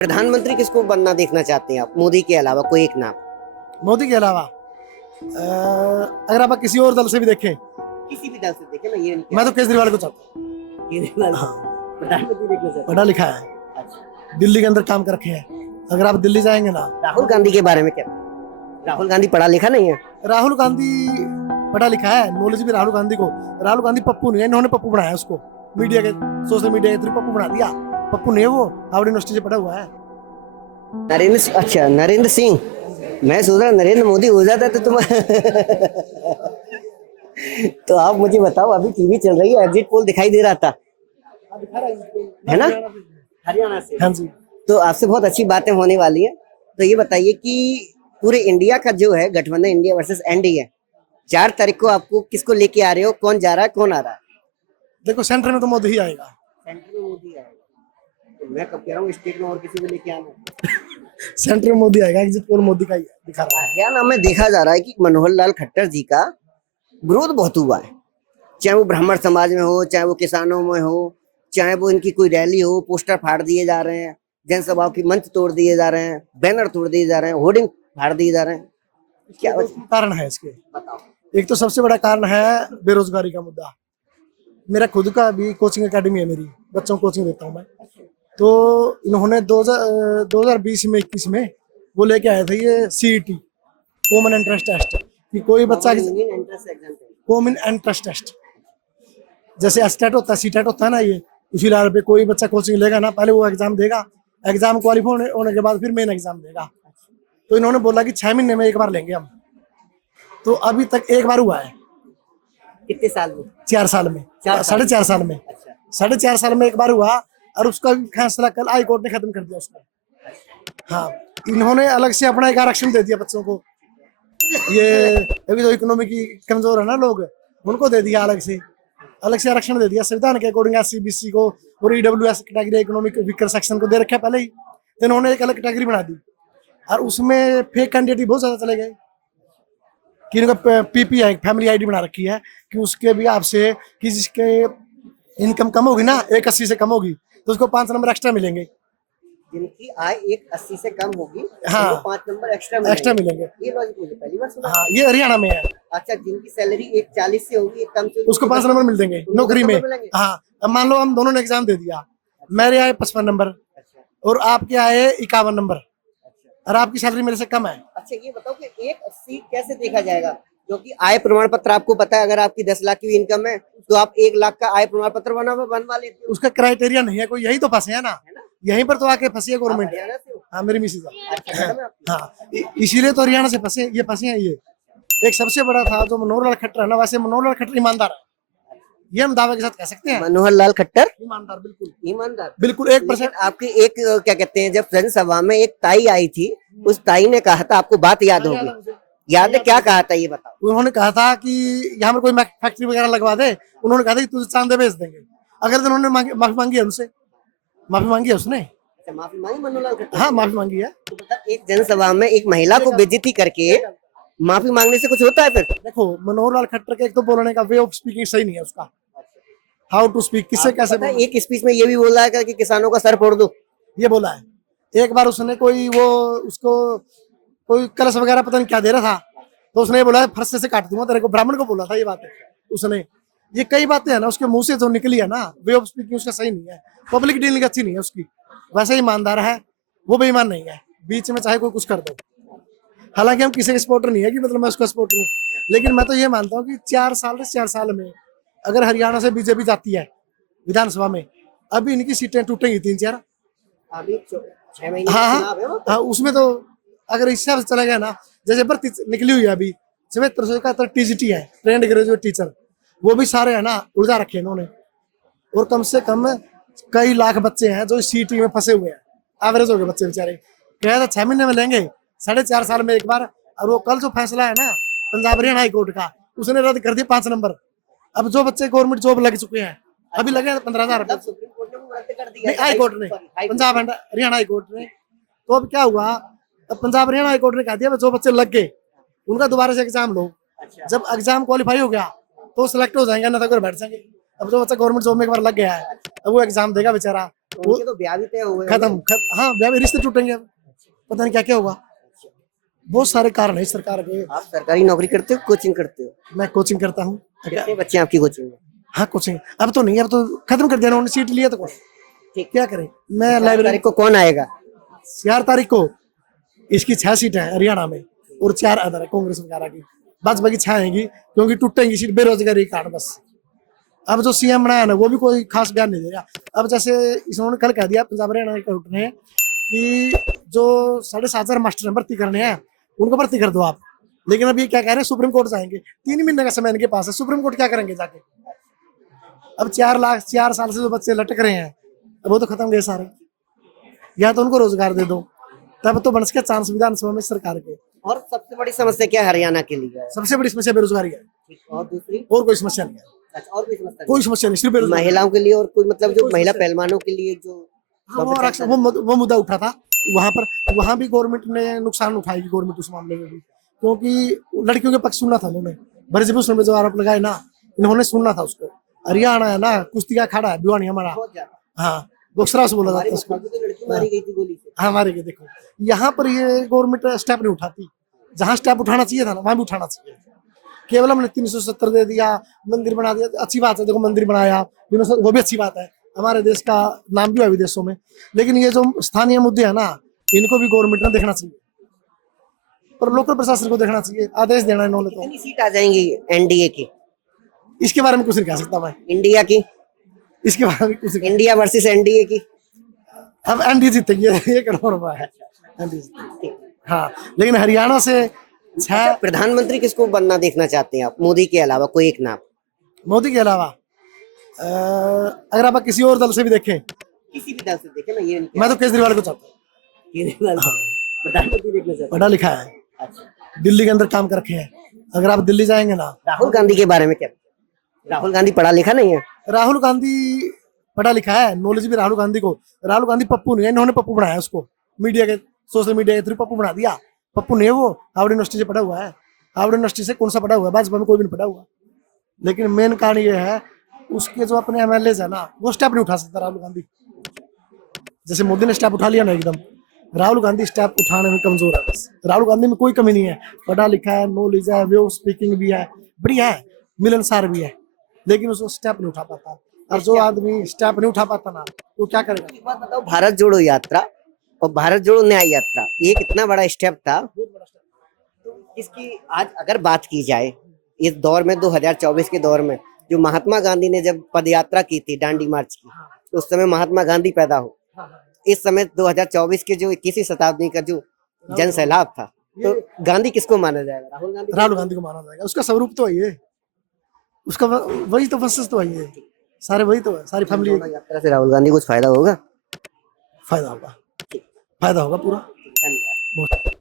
प्रधानमंत्री किसको बनना देखना चाहते हैं आप, मोदी के अलावा कोई एक नाम? मोदी के अलावा अगर आप किसी और दल से भी देखें, किसी भी दल से देखें ना, ये नहीं मैं तो केजरीवाल को चाहता हूँ। केजरीवाल हाँ, प्रधानमंत्री देखना चाहते पढ़ा लिखा है, हैं। अच्छा, दिल्ली के अंदर काम कर रखे हैं। अगर आप दिल्ली जाएंगे ना, राहुल गांधी के बारे में क्या? राहुल गांधी पढ़ा लिखा नहीं है? राहुल गांधी पढ़ा लिखा है, नॉलेज भी राहुल गांधी को। राहुल गांधी पप्पू नहीं है, इन्होंने पप्पू बनाया उसको, मीडिया के सोशल मीडिया के थ्रू पप्पू बना दिया। पप्पू नहीं है वो, हार्वर्ड यूनिवर्सिटी से पढ़ा हुआ है। नरेंद्र सिंह। मैं सोच रहा नरेंद्र मोदी हो जाता तो तुम तो आप मुझे बताओ, अभी टीवी चल रही है, एग्जिट पोल दिखाई दे रहा था, है ना, हरियाणा से। हाँ जी। तो आपसे बहुत अच्छी बातें होने वाली है। तो ये बताइए कि पूरे इंडिया का जो है गठबंधन, इंडिया वर्सेस एनडीए, 4 तारीख को आपको किसको लेके आ रहे हो? कौन जा रहा है, कौन आ रहा है? देखो सेंटर में तो मोदी ही आएगा। सेंटर में मोदी आएगा। तो मैं कब कह रहा हूँ स्टेट में और किसी को लेके आना? सेंटर में मोदी आएगा, एग्जिट पोल मोदी का ही दिखा रहा है। हरियाणा में देखा जा रहा है कि मनोहर लाल खट्टर जी का विरोध बहुत हुआ है, चाहे वो ब्राह्मण समाज में हो, चाहे वो किसानों में हो, चाहे वो इनकी कोई रैली हो, पोस्टर फाड़ दिए जा रहे हैं, जनसभाओं की मंच तोड़ दिए जा रहे हैं, बैनर तोड़ दिए जा रहे हैं, होर्डिंग फाड़ दिए जा रहे हैं। क्या कारण है इसके? बताओ। एक तो सबसे बड़ा कारण है बेरोजगारी का मुद्दा। मेरा खुद का भी कोचिंग एकेडमी है, मेरी बच्चों को कोचिंग देता हूँ मैं। तो इन्होंने 2020 में 21 में वो लेके आए थे ये सीईटी, कॉमन एंट्रेंस टेस्ट, कि कोई बच्चा कॉमन एंट्रेंस टेस्ट, जैसे एस्टेट होता है, सीटेट होता है ना, ये उसी लेवल पे कोई बच्चा कोचिंग लेगा ना, पहले वो एग्जाम देगा, एग्जाम क्वालिफाई होने के बाद फिर मेन एग्जाम देगा। तो इन्होंने बोला कि 6 महीने में एक बार लेंगे हम। तो अभी तक एक बार हुआ है। कितने साल में? 4 साल में, 4.5 साल में, 4.5 साल में एक बार हुआ। और उसका भी फैसला कल हाई कोर्ट ने खत्म कर दिया उसका। हाँ, इन्होंने अलग से अपना एक आरक्षण दे दिया बच्चों को। ये अभी तो इकोनॉमी की कमजोर है ना लोग, उनको दे दिया अलग से आरक्षण दे दिया संविधान के अकॉर्डिंग। SC/BC को और EWS category, economic weaker section को दे रखा है पहले ही। तो इन्होंने एक अलग कैटेगरी बना दी और उसमें फेक कैंडिडेट बहुत ज्यादा चले गए कि इनका PPI फैमिली ID बना रखी है कि उसके भी आपसे कि जिसके इनकम कम होगी ना, 180 से कम होगी, तो उसको 5 नंबर एक्स्ट्रा मिलेंगे। जिनकी आय 180 से कम होगी, हाँ, 5 नंबर एक्स्ट्रा मिलेंगे। ये लॉजिक मुझे पहली बार सुना। हाँ, ये हरियाणा में है। अच्छा, जिनकी सैलरी 140 से होगी, एक कम से, उसको 5 नंबर मिल देंगे नौकरी में। हाँ, अब मान लो हम दोनों ने एग्जाम दे दिया, मेरे आए 55 नंबर और आपके आए 51 नंबर, और आपकी सैलरी मेरे से कम है। अच्छा, ये बताओ कि 180 कैसे देखा जाएगा? क्योंकि आय प्रमाण पत्र आपको पता है, अगर आपकी 10 लाख की इनकम है तो आप 1 लाख का आय प्रमाण पत्र बनवा लेते हो। उसका क्राइटेरिया नहीं है कोई, यही तो फंसे है ना, यहीं पर तो आके फंसी है गवर्नमेंट। हाँ, मेरी मिसेज। हाँ, इसीलिए तो हरियाणा से फंसे हैं ये। एक सबसे बड़ा था जो मनोहर लाल खट्टर है ना, वैसे मनोहर लाल खट्टर ईमानदार है, ये हम दावे के साथ कह सकते हैं। मनोहर लाल खट्टर ईमानदार, बिल्कुल ईमानदार, बिल्कुल 1%। आपकी एक क्या कहते हैं, जब जनसभा में एक ताई आई थी, उस ताई ने कहा था, आपको बात याद होगी, याद है क्या कहा था, ये बताओ। उन्होंने कहा था कि यहाँ पर कोई फैक्ट्री वगैरह लगवा दे, उन्होंने कहा था कि तुझे चांदे बेच देंगे। अगर उन्होंने माफी मांगी है उनसे, माफी मांगी है उसने। माफी मांगी मनोहर लाल खट्टर? हाँ, माफी मांगी है। तो मतलब एक जनसभा में एक महिला को बेइज्जती करके माफी मांगने से कुछ होता है फिर? देखो, मनोहर लाल खट्टर के एक तो बोलने का वे ऑफ स्पीकिंग सही नहीं है उसका, हाउ टू स्पीक, किससे कैसे। एक स्पीच में ये भी बोला है कि किसानों का सर फोड़ दो, ये बोला है। एक बार उसने कोई वो उसको कोई कलश वगैरह पता नहीं क्या दे रहा था, तो उसने बोला फरसे से काट दूंगा तेरे को, ब्राह्मण को बोला था ये बात उसने। ये कई बातें है ना उसके मुंह से जो निकली है ना, वे ऑफ स्पीकिंग उसका सही नहीं है, पब्लिक डीलिंग अच्छी नहीं है उसकी। वैसे ईमानदार है वो, बेईमान नहीं है, बीच में चाहे कोई कुछ कर दो। हालांकि हम किसी के सपोर्टर नहीं है कि मतलब मैं उसका सपोर्टर हूँ, लेकिन मैं तो ये मानता हूँ कि 4 साल में अगर हरियाणा से बीजेपी जाती है विधानसभा में, अभी इनकी सीटें टूटेंगी 3-4। अभी 6 महीने हाँ, उसमें तो अगर इस हिसाब से चला गया ना, जैसे भर्ती निकली हुई है अभी 77 TGT है, ट्रेंड ग्रेजुएट टीचर, वो भी सारे है ना उड़जा रखे इन्होंने। और कम से कम कई लाख बच्चे हैं जो सीटी में फंसे हुए हैं, एवरेज हो गए बच्चे बेचारे। कह था 6 महीने में लेंगे, 4.5 साल में एक बार। और वो कल जो फैसला है ना पंजाब हरियाणा हाई कोर्ट का, उसने रद्द कर दिया 5 नंबर। अब जो बच्चे गवर्नमेंट जॉब लग चुके हैं, अभी लगे 15,000 रुपए, हाई कोर्ट ने, पंजाब हरियाणा हाई कोर्ट ने। तो अब क्या हुआ, अब पंजाब हरियाणा हाई कोर्ट ने कहा दिया जो बच्चे लग गए उनका दोबारा से एग्जाम लो। जब एग्जाम क्वालिफाई हो गया तो सिलेक्ट हो जाएंगे, ना तो बैठ जाएंगे। अब जो बच्चा गवर्नमेंट जॉब में एक बार लग गया है अब वो एग्जाम देगा बेचारा, वो उनके तो ब्याह भी तय हुए खत्म। हाँ, ब्याह में रिश्ते टूटेंगे, अब पता नहीं क्या क्या होगा। बहुत सारे कारण है इस सरकार के। आप सरकारी नौकरी करते हो, कोचिंग करते हो? मैं कोचिंग करता हूँ। कितने बच्चे हैं आपकी कोचिंग में? हाँ कोचिंग, अब तो नहीं, अब तो खत्म कर दिया उन्होंने, सीट लिया तो कौन, ठीक। क्या करें। मैं 4 लाइब्रेरी तारीख को कौन आएगा? 4 तारीख को इसकी 6 सीट है हरियाणा में, और 4 अदर है कांग्रेस वगैरह की। बस बाकी 6 आएंगी, क्योंकि टूटेंगी सीट बेरोजगारी के कारण बस। अब जो सीएम बनाया ना, वो भी कोई खास बयान नहीं देगा। अब जैसे इन्होंने कल कह दिया पंजाब हरियाणा के रूट ने कि जो 7,500 मास्टर भर्ती करने हैं उनको भर्ती कर दो आप। लेकिन अब ये क्या कह रहे हैं, सुप्रीम कोर्ट जाएंगे। 3 महीने का समय इनके पास है, सुप्रीम कोर्ट क्या करेंगे जाके। अब 4 साल से जो बच्चे लटक रहे हैं, अब वो तो खत्म गए सारे। या तो उनको रोजगार दे दो, तब तो बन सके चांस विधानसभा में सरकार के। और सबसे बड़ी समस्या क्या है हरियाणा के लिए? सबसे बड़ी समस्या बेरोजगारी है, और दूसरी? और कोई समस्या नहीं है। अच्छा, और कोई समस्या नहीं? कोई समस्या नहीं, सिर्फ बेरोजगारी। महिलाओं के लिए और कोई मतलब जो कोई महिला समस्या पहलवानों के लिए जो हाँ, वो मुद्दा उठा था वहां पर। वहां भी गवर्नमेंट ने नुकसान उठाएगी, गवर्नमेंट उस मामले में भी, क्योंकि लड़कियों के पक्ष सुनना था उन्होंने। ब्रजभूषण में जो आरोप लगाए ना, इन्होंने सुनना था उसको। हरियाणा है ना, कुश्ती का अखाड़ा है भिवानी हमारा। बहुत ज्यादा। हाँ, बोक्सरा से बोला जाता है उसको। तो लड़की मारी गई थी गोली से। हाँ, हमारे के देखो, यहाँ पर ये गवर्नमेंट स्टेप नहीं उठाती। जहाँ स्टेप उठाना चाहिए था ना, वहां भी उठाना चाहिए। केवल हमने 370 दे दिया, मंदिर बना दिया, अच्छी बात है। देखो मंदिर बनाया, वो भी अच्छी बात है, हमारे देश का नाम भी है विदेशों में। लेकिन ये जो स्थानीय मुद्दे है ना, इनको भी गवर्नमेंट ने देखना चाहिए, और लोकल प्रशासन को देखना चाहिए, आदेश देना इन्होंने। तो कितनी सीट आ जाएंगी एनडीए की? इसके बारे में कुछ नहीं कह सकता मैं, इंडिया की? इसके बारे में कुछ नहीं। इंडिया वर्सेस एनडीए की? अब एनडीए जीतेगी, 1 करोड़ रुपए है एनडीए जीतेगी। हाँ, लेकिन हरियाणा से 6। प्रधानमंत्री किसको बनना देखना चाहते हैं आप, मोदी के अलावा? कोई एक नाम? मोदी के अलावा अगर आप किसी और दल से भी देखें, किसी भी दल से देखें, मैं ये नहीं मैं तो केजरीवाल को चाहता हूँ। केजरीवाल को प्रधानमंत्री देखना चाहते पढ़ा लिखा है, अच्छा। दिल्ली के अंदर काम कर रखे हैं। अगर आप दिल्ली जाएंगे ना, राहुल गांधी के बारे में क्या? राहुल गांधी पढ़ा लिखा नहीं है? राहुल गांधी पढ़ा लिखा है, नॉलेज भी राहुल गांधी को। राहुल गांधी पप्पू नहीं है, इन्होंने पप्पू बनाया उसको, मीडिया के, सोशल मीडिया के थ्रू पप्पू बना दिया। पप्पू नहीं है वो, हावड़ यूनिवर्सिटी से पढ़ा हुआ है। हावड़ यूनिवर्सिटी से कौन सा पढ़ा हुआ है? भाजपा में कोई भी नहीं पढ़ा हुआ। लेकिन मेन कारण ये है, उसके जो अपने एमएलए है ना, वो स्टेप नहीं उठा सकता राहुल गांधी। जैसे मोदी ने स्टेप उठा लिया ना एकदम, राहुल गांधी स्टेप उठाने में कमजोर है। बस राहुल गांधी में कोई कमी नहीं है, पढ़ा लिखा है, नॉलेज है, वे ऑफ स्पीकिंग भी है, बढ़िया है, मिलनसार भी है, लेकिन उसको स्टेप नहीं उठा पाता। और जो आदमी स्टेप नहीं उठा पाता ना, वो क्या करेगा? एक बात बताओ, भारत जोड़ो यात्रा और भारत जोड़ो न्याय यात्रा, ये कितना बड़ा स्टेप था। तो इसकी आज अगर बात की जाए इस दौर में, 2024 के दौर में, जो महात्मा गांधी ने जब पदयात्रा की थी, दांडी मार्च की, तो उस समय महात्मा गांधी पैदा हो। इस समय 2024 के जो 21वीं शताब्दी का जो जन सैलाब था, तो गांधी किसको माना जाएगा? राहुल गांधी? राहुल गांधी को माना जाएगा। उसका स्वरूप तो वही है, उसका वही तो वंशज तो वही है, सारे वही तो है, सारी फैमिली। यात्रा से राहुल गांधी कुछ फायदा होगा? फायदा होगा, फायदा होगा पूरा। धन्यवाद।